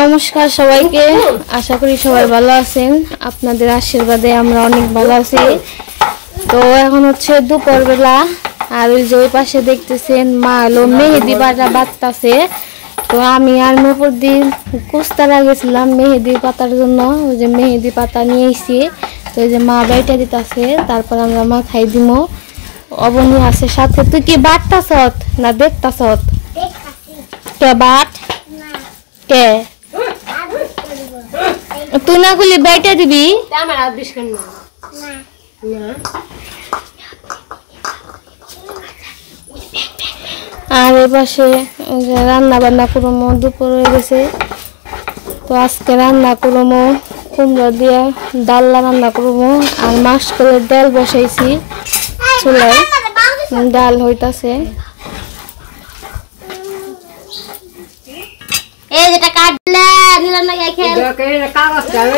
নমস্কার সবাইকে, আশা করি সবাই ভালো আছেন। আপনাদের আশীর্বাদে আমরা অনেক ভালো আছি। তো এখন হচ্ছে দুপুর বেলা, আর ওই যে ওই পাশে দেখতেছেন মা হলো মেহেদি বাটা বাটতাছে। তো আমি আর মেপুরদিন কুস্তারা গেছিলাম মেহেদি পাতার জন্য, ওই যে মেহেদি পাতা নিয়ে এসেছি। তো ওই যে মা বাইটা দিতেছে, তারপর আমরা মাথায় দিব। অবনী আছে সাথে। তুই কি বাটতাছত না দেখতাছত? কে বাট কে তুই না খুলি বাইটা দিবি? আর এই পাশে রান্না বান্না করবো, দুপুর হয়ে গেছে। তো আজকে রান্না করবো কুমড়া দিয়ে ডাল্লা রান্না করবো, আর মাছ করে ডাল বসাইছি চুলায়, ডাল হইতাছে।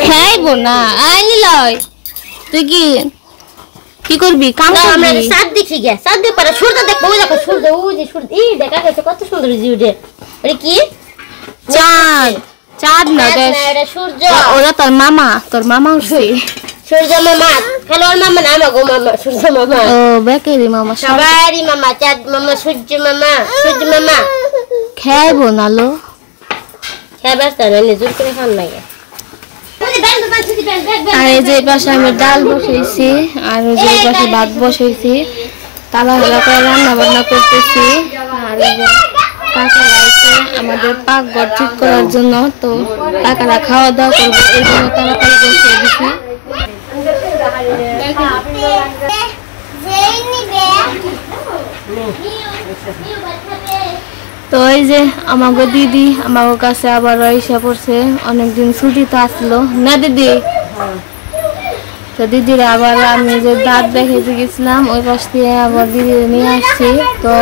খাইবো না আই নিলয়, তুই কি করবি? কাম করবি? সাত দেখি গে, সাত দিয়ে পরে সূর্য দেখবো। ওই দেখো সূর্য, ওই যে সূর্য, এই দেখা গেছে কত সুন্দর জিউডে। আরে কি চাঁদ? চাঁদ না এটা সূর্য। ওরা তোর মামা উঠছে। সূর্য মামা হ্যালো, ওর মামা না আমাগো মামা, সূর্য মামা। ও বেকেরি মামা, সবারই মামা। চাঁদ মামা, সূর্য মামা, সূর্য মামা। খাইবো না লো, খাবার তো না, জোর করে খান লাগে। আর এই যে পাশে আমি ডাল বসাইছি, আর ওই যে পাশে ভাত বসাইছি। তাড়াহুড়া করে রান্না বান্না করতেছি। আর এই যে কাকারা আছে আমাদের পাকঘর ঠিক করার জন্য, তো কাকারা খাওয়া দাওয়া করবো, এই জন্য তাড়াতাড়ি বসিয়ে দিছি। তো এই যে আমাকে দিদি আমার কাছে আবার এসে পড়ছে, অনেকদিন ছুটিতে আসলো না দিদি। তো দিদিরা আবার আমি যে দাঁত দেখাইতে গেছিলাম, ওই পাশ দিয়ে আবার দিদি নিয়ে আসছি। তো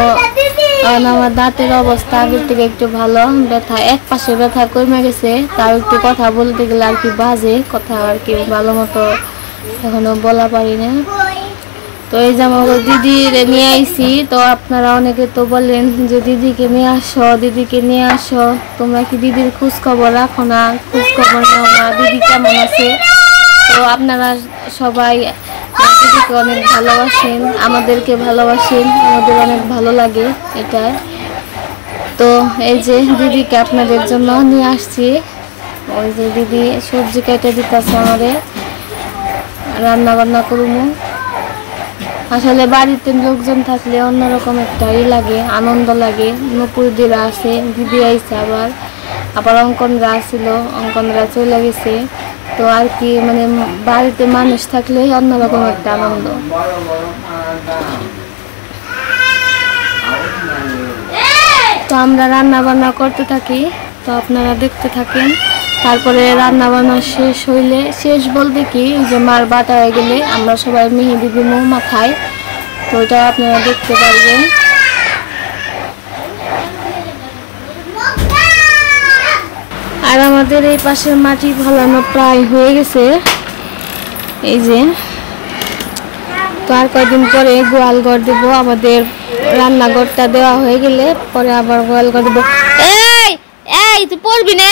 আমার দাঁতের অবস্থা আগের থেকে একটু ভালো, ব্যথা এক পাশে ব্যথা কমে গেছে। তাও একটু কথা বলতে গেলে আর কি বাজে কথা, আর কি ভালো মতো এখনো বলা পারি না। তো এই যে আমার দিদির নিয়ে আইছি। তো আপনারা অনেকে তো বলেন যে দিদিকে নিয়ে আসো, তোমরা কি দিদির খোঁজ খবর রাখো না, খোঁজ খবর নাও না, দিদি কেমন আছে? তো আপনারা সবাই দিদিকে অনেক ভালোবাসেন, আমাদেরকে ভালোবাসেন, আমাদের অনেক ভালো লাগে এটা। তো এই যে দিদিকে আপনাদের জন্য নিয়ে আসছি। ওই যে দিদি সবজি কেটে দিতেছে, আমাদের রান্না বান্না করবো। আসলে বাড়িতে লোকজন থাকলে অন্যরকম একটা লাগে, আনন্দ লাগে। নুপুরদিরা আছে, দিদি আইছে, আবার অঙ্কনরা আসছিল, অঙ্কনরা চলে গেছে। তো আর কি মানে বাড়িতে মানুষ থাকলে অন্যরকম একটা আনন্দ। তো আমরা রান্না বান্না করতে থাকি, তো আপনারা দেখতে থাকেন। তারপরে রান্না বান্না শেষ হইলে, শেষ বলতে কি যে মার বাটা হয়ে গেলে আমরা সবাই মেহেদি দিব মাথায়। তো ওইটা আপনারা দেখতে পারবেন। আর আমাদের এই পাশের মাটি ফলানো প্রায় হয়ে গেছে, এই যে। তো আর কয়েকদিন পরে গোয়াল ঘর দেবো, আমাদের রান্নাঘরটা দেওয়া হয়ে গেলে পরে আবার গোয়াল ঘর দেবো। এই তুই পড়বি না?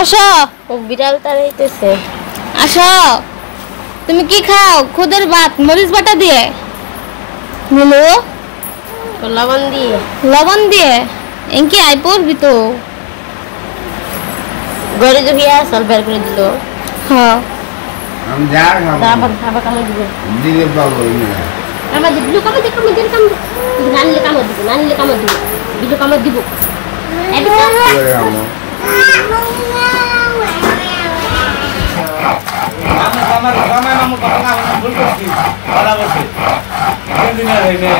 আসো, বিড়াল তাড়াইতেছে। আসো। তুমি কি খাও? খুদের ভাত মরিচ বাটা দিয়ে নিলো, লবণ দিয়ে এনকি আই পড়বি তো। ঘরে যে বিয়া সল বের করে দিল। হ্যাঁ हम जा আবার খাবার কামড় দিবে। दिले बाबू ने আমার দিলু কামড় দিবে, নানলে কামড় দিব, বিলু কামড় দিব। করে আমো মামু কথা ভুল করছি বলা বসে কোন দিন হইবে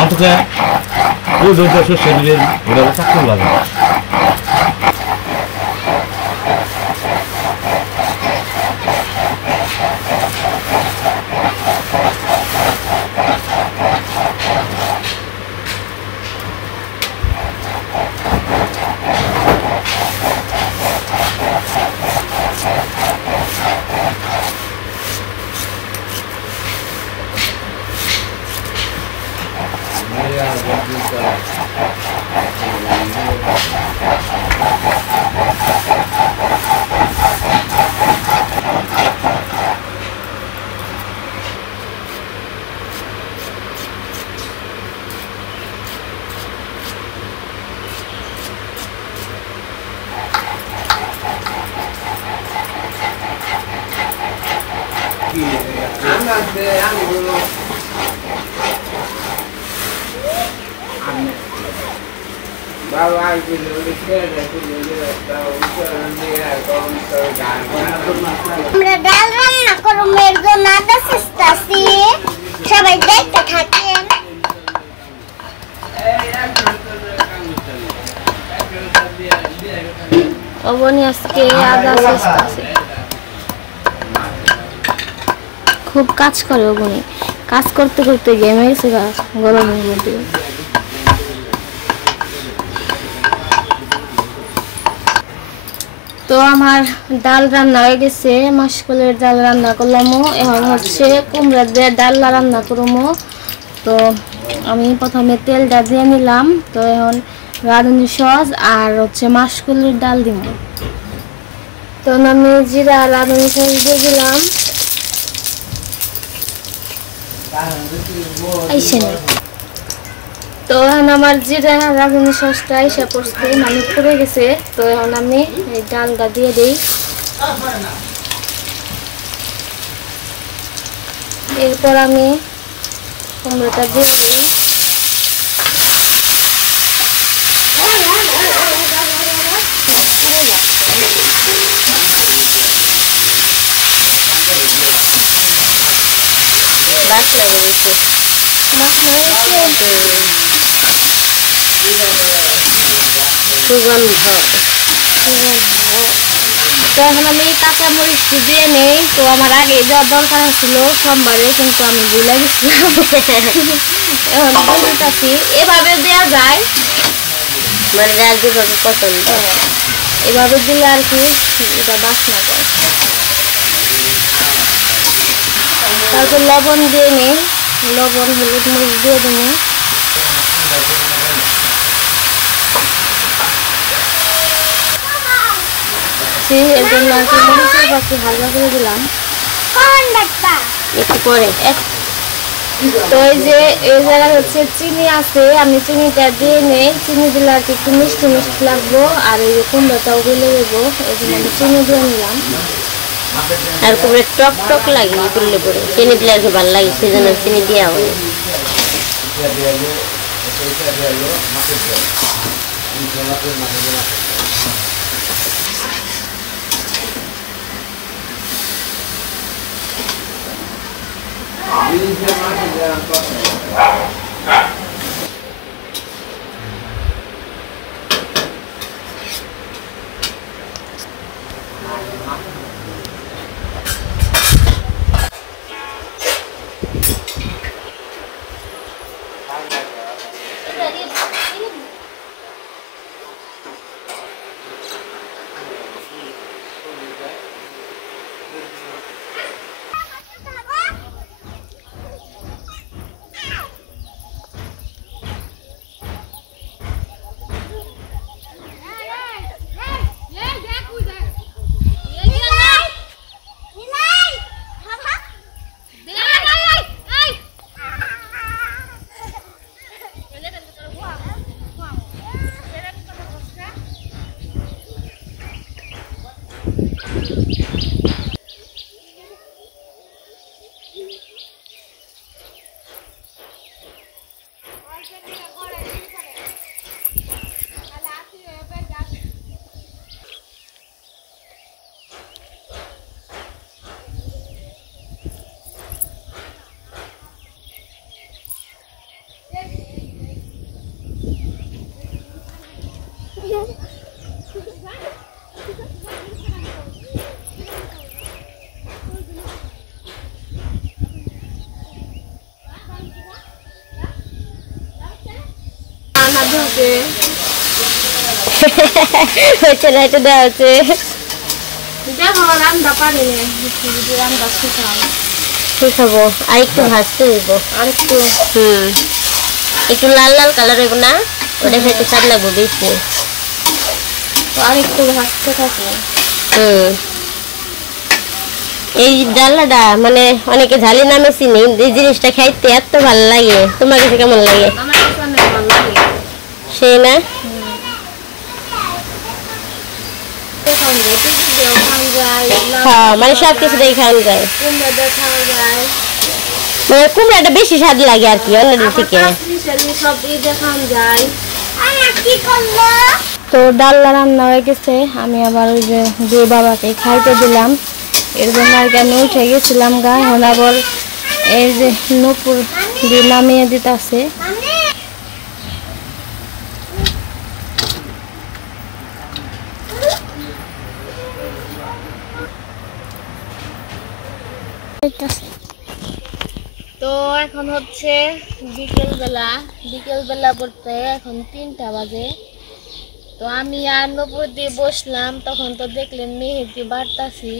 অন্তত ও দোষ শরীরের ওরা চাকরি লাগে। আমরা ডাল রান্না করব এর জন্য আদা সিস্তাছি সবাই দেখতে থাকেন অবনি আজকে আদা সিস্তাছি খুব কাজ করে অবনি কাজ করতে করতে গেমে গেছে গরমের মধ্যে তো আমার ডাল রান্না হয়ে গেছে মাসকলের ডাল রান্না করলাম এখন হচ্ছে কুমড়া দিয়ে ডাল রান্না করবো তো আমি প্রথমে তেলটা দিয়ে নিলাম তো এখন রাঁধুনি সস আর হচ্ছে মাসকলের ডাল দিব তো আমি জিরা রাঁধুনি সস দিয়ে দিলাম তো এখন আমার জিরা রাঁধুনি সসটা এসে পড়ছে মানে পুড়ে গেছে তো এখন আমি এই ডালটা দিয়ে দিই এরপর আমি কুমড়োটা দিয়ে দিই বাস লাগে বেশি সুগন্ধ তো এখন আমি কাঁচা মরিচটি দিয়ে নেই তো আমার আগে যাওয়ার দরকার ছিল সোমবারে কিন্তু আমি ভুলে গেছিলাম এখন বলতেছি এভাবে দেওয়া যায় মানে যার যেভাবে পছন্দ এভাবে দিলে আর কি এটা বাসনা করে তারপর লবণ দিয়ে নেই লবণ হলুদ মরিচ দিয়ে দেবো এর জন্য আর কি মরিচের পাখি হালকা করে দিলাম একটু পরে তো এই যে এই জায়গায় হচ্ছে চিনি আছে আমি চিনিটা দিয়ে নেই চিনি দিলে আর কি একটু মিষ্টি মিষ্টি লাগবো আর এই যে কুমড়োটাও গলে দেবো এই জন্য আমি চিনি দিয়ে নিলাম আর খুব টক টক লাগে করলে পরে চিনি দিলে আর কি ভালো লাগে সেজন্য চিনি দেওয়া হয় হচ্ছে না এটা দেওয়া হচ্ছে শিখাবো আর একটু ভাজতে হইব আর একটু একটু লাল লাল কালার হইব না ওটা খেতে স্বাদ লাগবো বেশি আর একটু ভাজতে থাকবো এই ডালাটা মানে অনেকে ঝালি নামে চিনি এই জিনিসটা খাইতে এত ভালো লাগে তোমার কাছে কেমন লাগে আমার কাছে অনেক ভালো লাগে সেই না হ্যাঁ মানে সব কিছু দিয়ে খাওয়া যায় কুমড়া দিয়ে খাওয়া যায় মানে কুমড়াটা বেশি স্বাদ লাগে আর কি অন্যদের থেকে। সব দেখান যায়। কি করলো? তো ডাল্লা রান্না হয়ে গেছে, আমি আবার ওই যে দুই বাবাকে খাইতে দিলাম, এর জন্য আর কি আমি উঠে গেছিলাম গা। এখন আবার এই যে নূপুর দিয়ে নামিয়ে দিতেছে। তো এখন হচ্ছে বিকেলবেলা পড়তে এখন 3টা বাজে। তো আমি আর নূপুর দিয়ে বসলাম, তখন তো দেখলেন মেহেদি বাড়তাছি।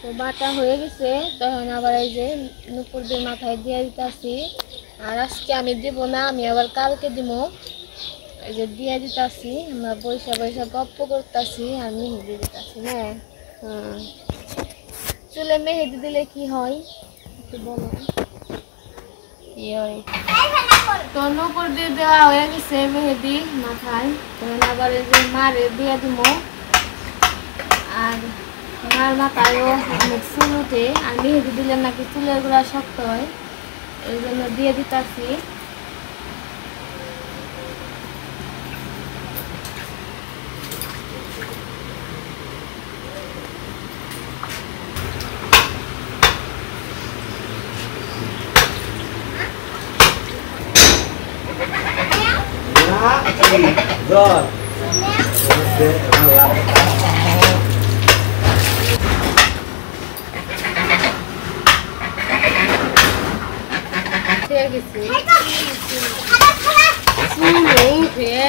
তো বাটা হয়ে গেছে, তখন আবার এই যে নূপুর দিয়ে মাথায় দিয়ে দিতেছি। আর আজকে আমি দিব না, আমি আবার কালকে দিব। এই যে দিয়ে দিতেছি, আমরা বৈশা গপ্প করতেছি আর মেহেদি দিতেছি না। চুলে মেহেদি দিলে কি হয় একটু বলো। তো নূপুর দিয়ে দেওয়া হয়ে গেছে মেহেদি মাথায়, তখন আবার এই যে মারে দিয়ে দিব। আর মার মাথায়ও অনেক চুল উঠে, আর মেহেদি দিলে নাকি চুলের গুলা শক্ত হয়, এই জন্য দিয়ে দিতেছি।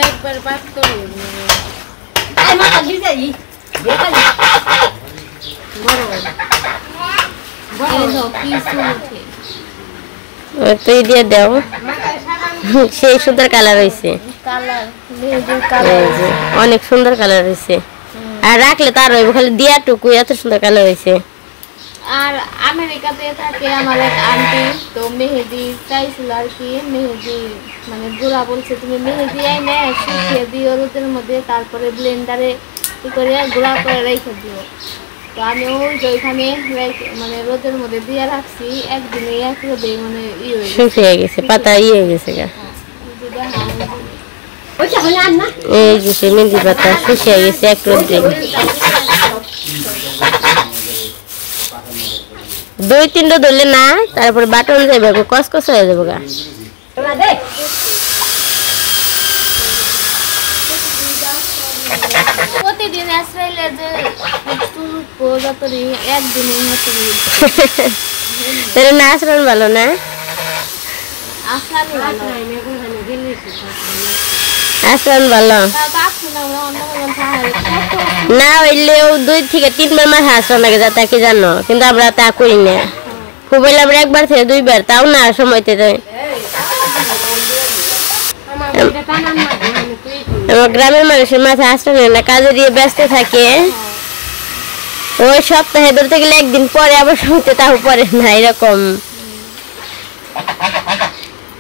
একবার বাদ করে তুই দিয়ে দাও, সেই সুন্দর কালার হয়েছে, অনেক সুন্দর কালার হয়েছে। আর রাখলে তার হইব, খালি দিয়া টুকু এত সুন্দর কালার হয়েছে। আর আমেরিকাতে থাকে আমার এক আন্টি, তো মেহেদি চাইছিল আর কি। মেহেদি মানে গুড়া বলছে তুমি মেহেদি এনে শুকিয়ে দিও রোদের মধ্যে, তারপরে ব্লেন্ডারে কি করে গুঁড়া করে রেখে দিও। তো আমি ওই যে ওইখানে মানে রোদের মধ্যে দিয়ে রাখছি, একদিনে এক রোদে মানে শুকিয়ে গেছে, পাতা হয়ে গেছে গা। এই যে সে মেহেদি পাতা শুকিয়ে গেছে এক রোদে। 2-3 রোদ ধরলে না, তারপরে বাটন যাবে, কসকস হয়ে যাবে গা। প্রতিদিন আসলে যে একদিনই মতো তাহলে না আচরণ ভালো না, আচরণ ভালো না হইলেও 2 থেকে 3 বার মাথা আচরণ লাগে যা, তা কি জানো, কিন্তু আমরা তা করি না। খুব হইলে আমরা 1 বার থেকে 2 বার, তাও না সময়তে দেয়। আমার গ্রামের মানুষের মাথা আচরণ না, কাজে দিয়ে ব্যস্ত থাকে। ওই সপ্তাহে ধরতে গেলে একদিন পরে, আবার শুনতে তাও পরে না, এরকম।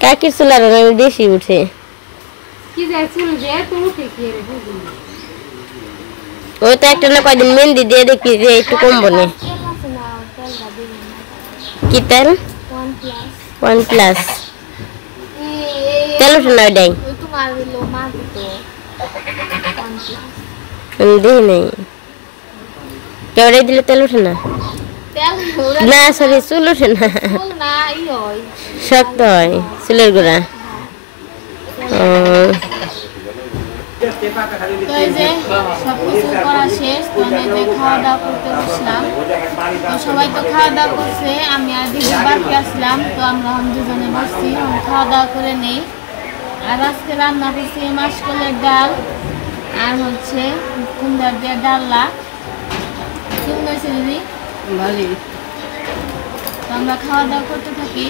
কাকির চুলার বেশি উঠে, ওই তো একটা না কয়দিন মেহেন্দি দিয়ে দেখি যে একটু কমবো না। কি তেল? OnePlus তেল উঠে না ওইটাই, দেখি নাই কেউটাই দিলে তেল উঠে না। না সরি, চুল উঠে না, শক্ত হয় চুলের গোড়া। তো এই যে সবকিছু করা শেষ, তো আমি যে খাওয়া দাওয়া করতে বসলাম। তো সবাই তো খাওয়া দাওয়া করছে, আমি আর দিদি বাকি আসলাম। তো আমরা দুজনে বসছি, খাওয়া দাওয়া করে নেই। আর আজকে রান্না করছি মাসকলের ডাল আর হচ্ছে কুমড়ার দিয়ে ডাল্লা। কেমন হয়েছে দিদি? ভালোই। তো আমরা খাওয়া দাওয়া করতে থাকি।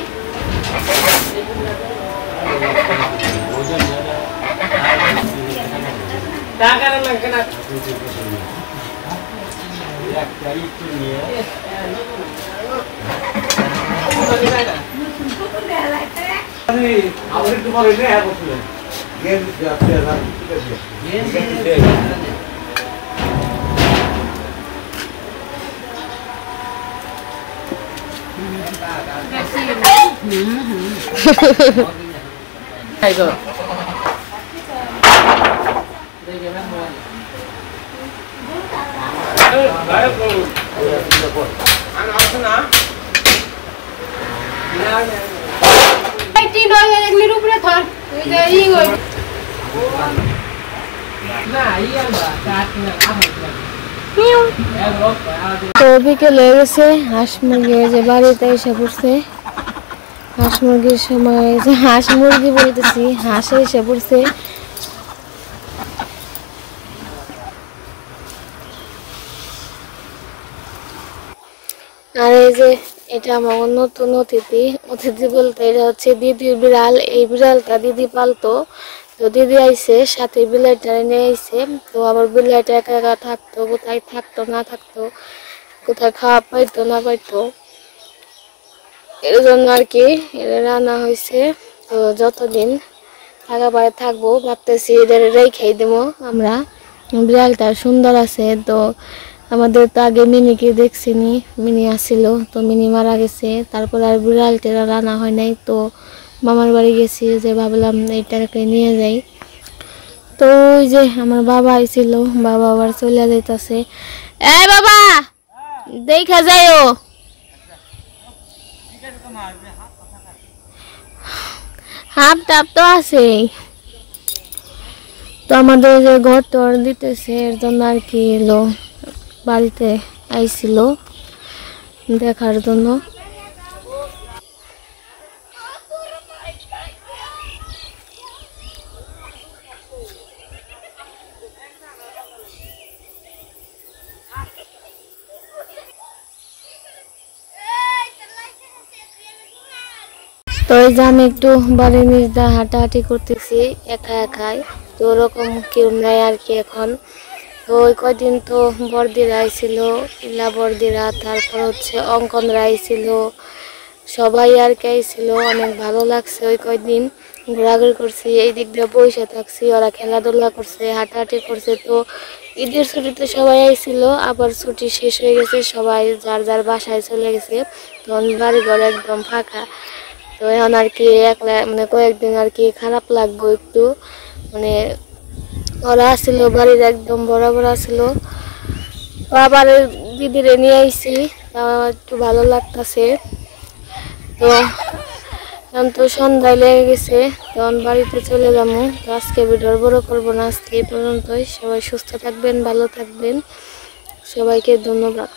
তো বিকেল হয়ে গেছে, হাঁস মুরগি যে বাড়িতে এসে পড়ছে। হাঁস মুরগির সময় হাঁস মুরগি বলতেছি, হাঁসে এসে পড়ছে। আর এই যে এটা আমার নতুন অতিথি। অতিথি বলতে এটা হচ্ছে দিদির বিড়াল। এই বিড়ালটা দিদি পালতো, তো দিদি আইসে সাথে বিলাইটা নিয়ে আইসে। তো আবার বিলাইটা একা একা থাকতো, কোথায় থাকতো না থাকতো, কোথায় খাওয়া পাইতো না পাইতো, এর জন্য আর কি এটা রান্না হয়েছে। তো যতদিন থাকা পারে থাকবো, ভাবতেছি এদের রেখেই দেবো আমরা। বিড়ালটা সুন্দর আছে। তো আমাদের তো আগে মিনিকে দেখছিনি, মিনি আসছিল, তো মিনি মারা গেছে। তারপর আর বিড়ালটা রান্না হয় নাই। তো মামার বাড়ি গেছি, যে ভাবলাম এইটাকে নিয়ে যাই। তো ওই যে আমার বাবা আইছিল, বাবা আবার চলে যাইতেছে। এই বাবা দেখা যাইও, হাফ টাপ তো আছে। তো আমাদের যে ঘর টর দিতেছে, এর জন্য আর কি এলো, বাড়িতে আইছিল দেখার জন্য। তো এই যে আমি একটু বাড়ির নিচ দিয়ে হাঁটাহাঁটি করতেছি একা একাই। তো ওরকম কেউ নাই আর কি এখন। তো ওই কয়দিন তো বর্দিরা আইছিল, ইলা বর্দিরা, তারপর হচ্ছে অঙ্কনরা আইছিল, সবাই আর কি আইছিল। অনেক ভালো লাগছে ওই কয়দিন, ঘোরাঘুরি করছি, এই দিক দিয়ে বসে থাকছি, ওরা খেলাধুলা করছে, হাঁটাহাঁটি করছে। তো ঈদের ছুটিতে সবাই আইছিল, আবার ছুটি শেষ হয়ে গেছে, সবাই যার যার বাসায় চলে গেছে। তখন বাড়ি ঘর একদম ফাঁকা। তো এখন আর কি একলা, মানে কয়েকদিন আর কি খারাপ লাগবো একটু, মানে ওরা আসছিল বাড়ির একদম বরাবর আসছিল। আবার দিদিরে নিয়ে আইছি, একটু ভালো লাগতেছে। তো এখন তো সন্ধ্যায় লেগে গেছে, তখন বাড়িতে চলে যাবো। তো আজকে ভিডিও বড় করবো না, আজকে এই পর্যন্তই। সবাই সুস্থ থাকবেন, ভালো থাকবেন, সবাইকে ধন্যবাদ।